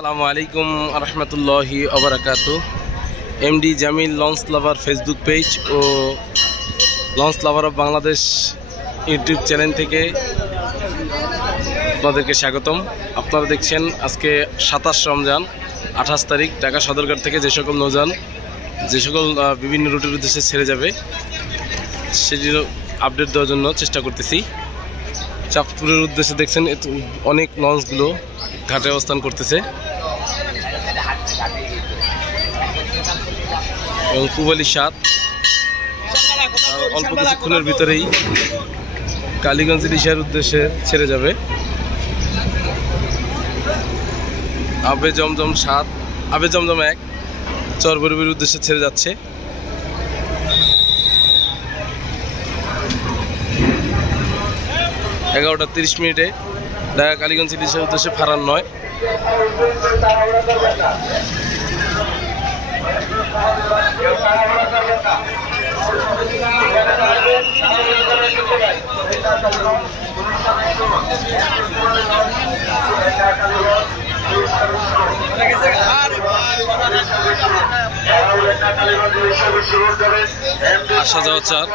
আসসালামু আলাইকুম রহমতুল্লাহি ওবারাকাতু। MD Jamil launch lover Facebook page ও launch lover of Bangladesh YouTube channel থেকে আপনাদেরকে স্বাগতম। আপনারা দেখছেন আজকে 27 রমজান 28 তারিখ ঢাকা সদরঘাট থেকে যে সকল নৌযান যে সকল বিভিন্ন রুটের উদ্দেশ্যে ছেড়ে যাবে সেটির আপডেট দেওয়ার জন্য চেষ্টা করতেছি। চাঁদপুরের উদ্দেশ্যে দেখছেন অনেক লঞ্চগুলো ঘাটে অবস্থান করতেছে এবং পুবালি 7 অল্প কিছুক্ষণের ভিতরেই কালীগঞ্জ ইলিশার উদ্দেশ্যে ছেড়ে যাবে। আবে জমজম 7 আবে জমজম 1 চরবরবির উদ্দেশ্যে ছেড়ে যাচ্ছে। এগারোটা 30 মিনিটে ঢাকা কালীগঞ্জ ইলিশের উদ্দেশ্যে ফারান 9। আসা যাওয়া 4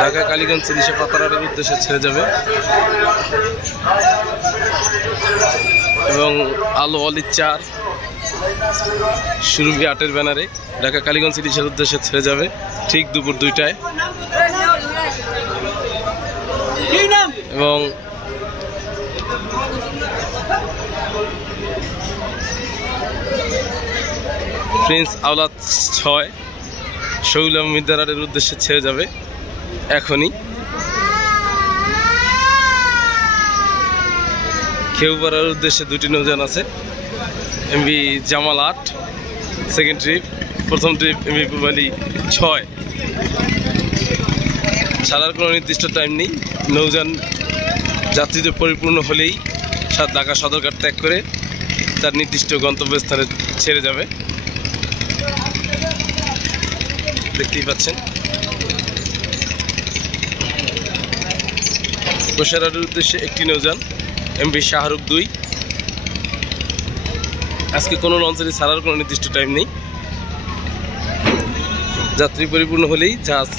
ঢাকা কালীগঞ্জ ইলিশে পাতারারের উদ্দেশ্যে ছেড়ে যাবে এবং আলো অলি 4 সুরভি 8-এর ব্যানারে ঢাকা কালীগঞ্জ ইলিশের উদ্দেশ্যে ছেড়ে যাবে ঠিক দুপুর 2টায়। এবং প্রিন্স আওলাদ 6 শৌলা মিদারের উদ্দেশ্যে ছেড়ে যাবে এখনই। খেউপাড়ার উদ্দেশ্যে 2টি নৌযান আছে। এমভি জামাল 8 সেকেন্ড ট্রিপ, প্রথম ট্রিপ এমভি পুবালি 6। ছাড়ার কোনো নির্দিষ্ট টাইম নেই। নৌযান যাত্রীদের পরিপূর্ণ হলেই ঢাকা সদরঘাট ত্যাগ করে তার নির্দিষ্ট গন্তব্যস্থানে ছেড়ে যাবে। দেখতেই পাচ্ছেন কোষারার উদ্দেশ্যে একটি নৌযান এমভি শাহরুখ 2। আজকে কোনো লঞ্চেরই ছাড়ার কোনো নির্দিষ্ট টাইম নেই। যাত্রী পরিপূর্ণ হলেই জাহাজ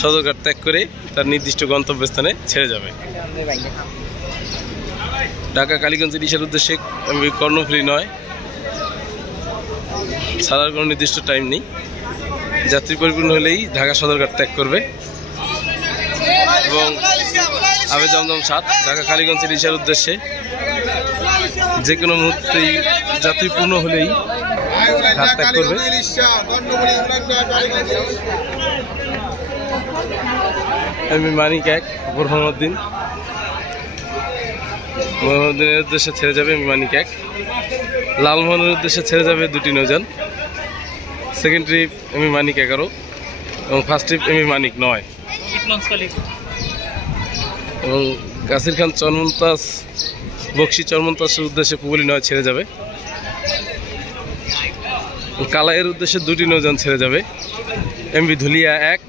সদরঘাট ত্যাগ করে তার নির্দিষ্ট গন্তব্যস্থানে ছেড়ে যাবে। ঢাকা কালীগঞ্জ ইলিশের উদ্দেশ্যে এমভি কর্ণফুলী 9 ছাড়ার কোনো নির্দিষ্ট টাইম নেই। যাত্রী পরিপূর্ণ হলেই ঢাকা সদরঘাট ত্যাগ করবে। এবং আবে জমজম 7 ঢাকা কালীগঞ্জ ইলিশার উদ্দেশ্যে যে কোনো মুহূর্তেই যাত্রী পূর্ণ হলেই ঘাট ত্যাগ করবে। আমি মানিক 1 মোহাম্মদিনের উদ্দেশ্যে ছেড়ে যাবে আমি মানিক 1। লালমোহনের উদ্দেশ্যে ছেড়ে যাবে 2টি নৌযান। সেকেন্ড ট্রিপ এমভি মানিক 11 এবং ফার্স্ট ট্রিপ এমভি মানিক 9। এবং কাসির খান চরমন্তাজ বক্সি চরমন্তাজের উদ্দেশ্যে পুবালি 9 ছেড়ে যাবে। কালাইয়ের উদ্দেশ্যে 2টি নৌযান ছেড়ে যাবে এমভি ধুলিয়া 1।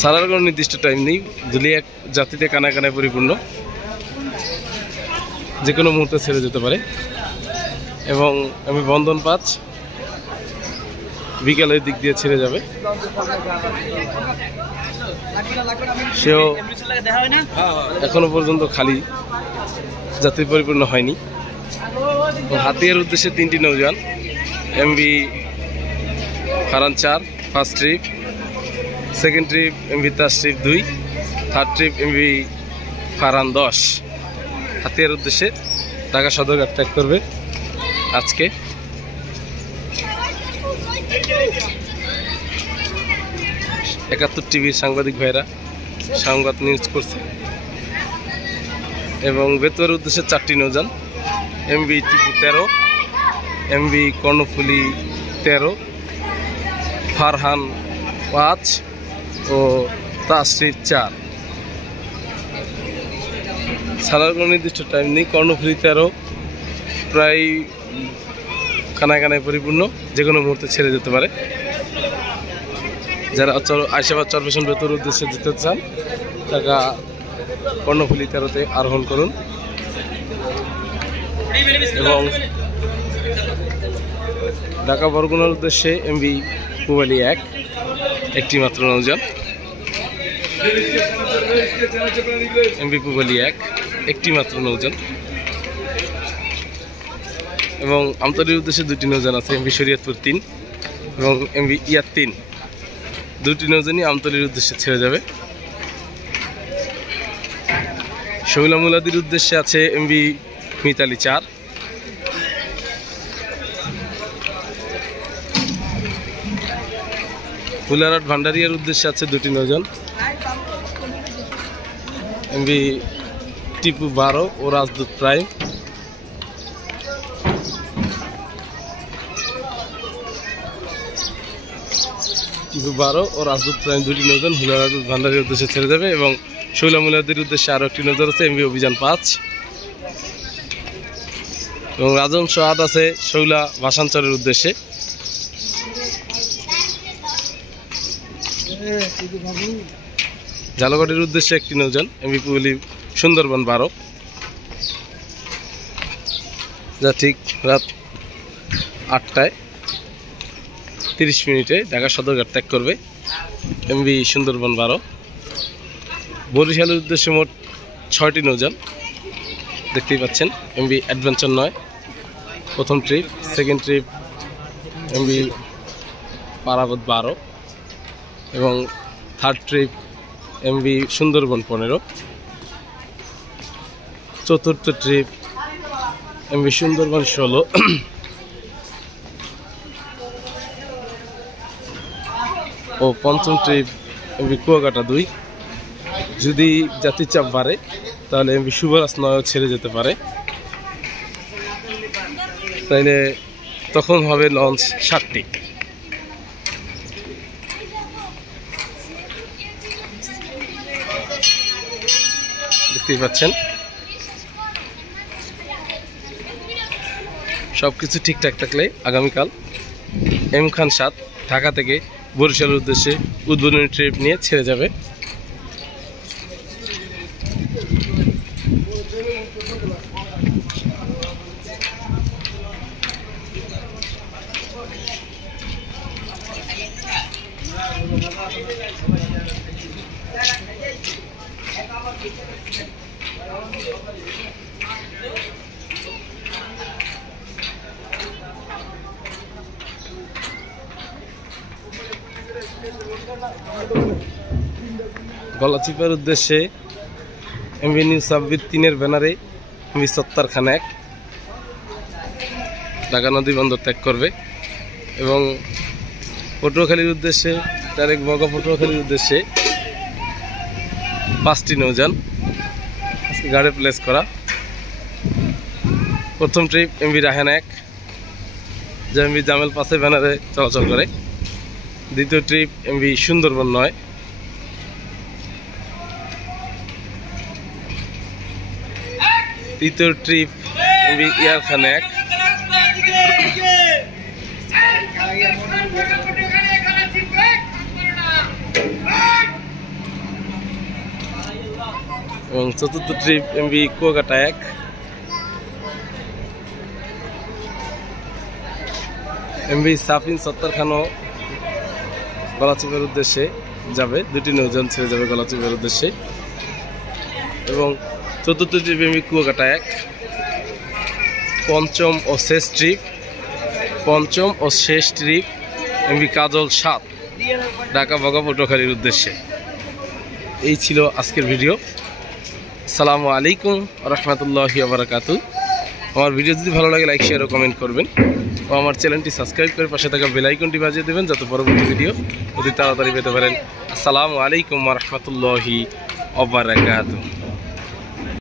ছাড়ার কোনো নির্দিষ্ট টাইম নেই। ধুলিয়া 1 যাত্রীতে কানায় কানায় পরিপূর্ণ, যে কোনো মুহূর্তে ছেড়ে যেতে পারে। এবং আমি বন্ধন 5 বিকালের দিক দিয়ে ছেড়ে যাবে। সেও এখনো পর্যন্ত খালি, যাত্রী পরিপূর্ণ হয়নি। হাতিয়ার উদ্দেশ্যে 3টি নৌযান MV Faran 4 first trip, second trip MV Tashrif 2, third trip MV Faran 10 হাতিয়ার উদ্দেশ্যে ঢাকা সদরঘাট ত্যাগ করবে আজকে। একাত্তর টিভির সাংবাদিক ভাইরা সংবাদ নিউজ করছে। এবং বেতুয়ার উদ্দেশ্যে 4টি নৌযান এমভি টিপু 13, এমভি কর্ণফুলী 13, ফারহান 5 ও তাশরিফ 4। ছাড়ার কোনো নির্দিষ্ট টাইম নেই। কর্ণফুলী 13 প্রায় কানায় কানায় পরিপূর্ণ, যে কোনো মুহূর্তে ছেড়ে যেতে পারে। যারা আইসাবাদ চরপেশন বেতুয়ার উদ্দেশ্যে যেতে চান টাকা কর্ণফুলী 13-তে আরোহণ করুন। এবং ঢাকা বরগুনার উদ্দেশ্যে এমভি পুবালি 1 একটি মাত্র নৌযান। এমভি পুবালি 1 একটি মাত্র নৌযান এবং আমতলীর উদ্দেশ্যে দুটি নৌযান আছে, এমভি শরীয়তপুর 3 এবং এমভি ইয়ার 3। দুটি নৌযানই আমতলীর উদ্দেশ্যে ছেড়ে যাবে। শৈলা মুলাদির উদ্দেশ্যে আছে এমভি মিতালি 4। ফুলারহাট ভান্ডারিয়ার উদ্দেশ্যে আছে দুটি নৌযান, এমভি টিপু 12 ও রাজদূত প্রাইম। টিপু 12 ও রাজদূত প্রাইম দুটি নৌযান ফুলারহাট ভান্ডারিয়ার উদ্দেশ্যে ছেড়ে যাবে এবং শৈলা মুলাদির উদ্দেশ্যে আরও একটি নৌযান আছে, এমভি অভিযান 5 এবং রাজন সোহাদ আছে শৈলা ভাসানচরের উদ্দেশ্যে। ঝালকাঠির উদ্দেশ্যে একটি নৌযান, এমভি পুবালি সুন্দরবন 12, যা ঠিক রাত 8:30 ঢাকা সদরঘাট ত্যাগ করবে, এমভি সুন্দরবন 12। বরিশালের উদ্দেশ্যে মোট 6টি নৌযান দেখতেই পাচ্ছেন, এমভি অ্যাডভেঞ্চার 9 প্রথম trip, second trip MV Parabat 12 এবং থার্ড ট্রিপ এমভি সুন্দরবন 15, চতুর্থ ট্রিপ এমভি সুন্দরবন 16 ও পঞ্চম ট্রিপ এমভি কুয়াকাটা 2। যদি জাতির চাপ বাড়ে তাহলে এমভি শুভরাজ 9 ছেড়ে যেতে পারে, তাইলে তখন হবে লঞ্চ 7টি। দেখতেই পাচ্ছেন সবকিছু ঠিকঠাক থাকলে আগামীকাল এম খান 7 ঢাকা থেকে বরিশালের উদ্দেশ্যে উদ্বোধনী ট্রিপ নিয়ে ছেড়ে যাবে। গলাচিপার উদ্দেশ্যে এমভি নিউ সাব্বির 3-এর ব্যানারে এমভি সত্তার খান 1 ঢাকা নদী বন্দর ত্যাগ করবে এবং পটুয়াখালীর উদ্দেশ্যে ডাইরেক্ট বগা পটুয়াখালীর উদ্দেশ্যে 5টি নৌযান আজকে গাড়ি প্লেস করা। প্রথম ট্রিপ এমভি রাহেন 1 যা এমভি জামেল পাসের ব্যানারে চলাচল করে। দ্বিতীয় ট্রিপ এমভি সুন্দরবন 9। তৃতীয় ট্রিপ এমভি ইয়ার খান 1। এবং চতুর্থ trip MV Kuakata 1। MV Safin সত্তার খানও গলাচিপার উদ্দেশ্যে যাবে, দুটি নৌযান ছেড়ে যাবে গলাচিপার উদ্দেশ্যে এবং চতুর্থ ট্রিপ এমভি কুয়াকাটা 1। পঞ্চম ও শেষ ট্রিপ এমভি কাজল 7 ঢাকা বগা পটুয়াখালীর উদ্দেশ্যে। এই ছিল আজকের ভিডিও। আসসালামু আলাইকুম রহমতুল্লাহি ওয়া বারাকাতুহু। আমার ভিডিও যদি ভালো লাগে লাইক শেয়ার ও কমেন্ট করবেন ও আমার চ্যানেলটি সাবস্ক্রাইব করে পাশে থাকা বেল আইকনটি বাজিয়ে দেবেন যাতে পরবর্তী ভিডিও অতি তাড়াতাড়ি পেতে পারেন। আসসালামু আলাইকুম ওয়া রাহমাতুল্লাহি ওয়া বারাকাতুহু।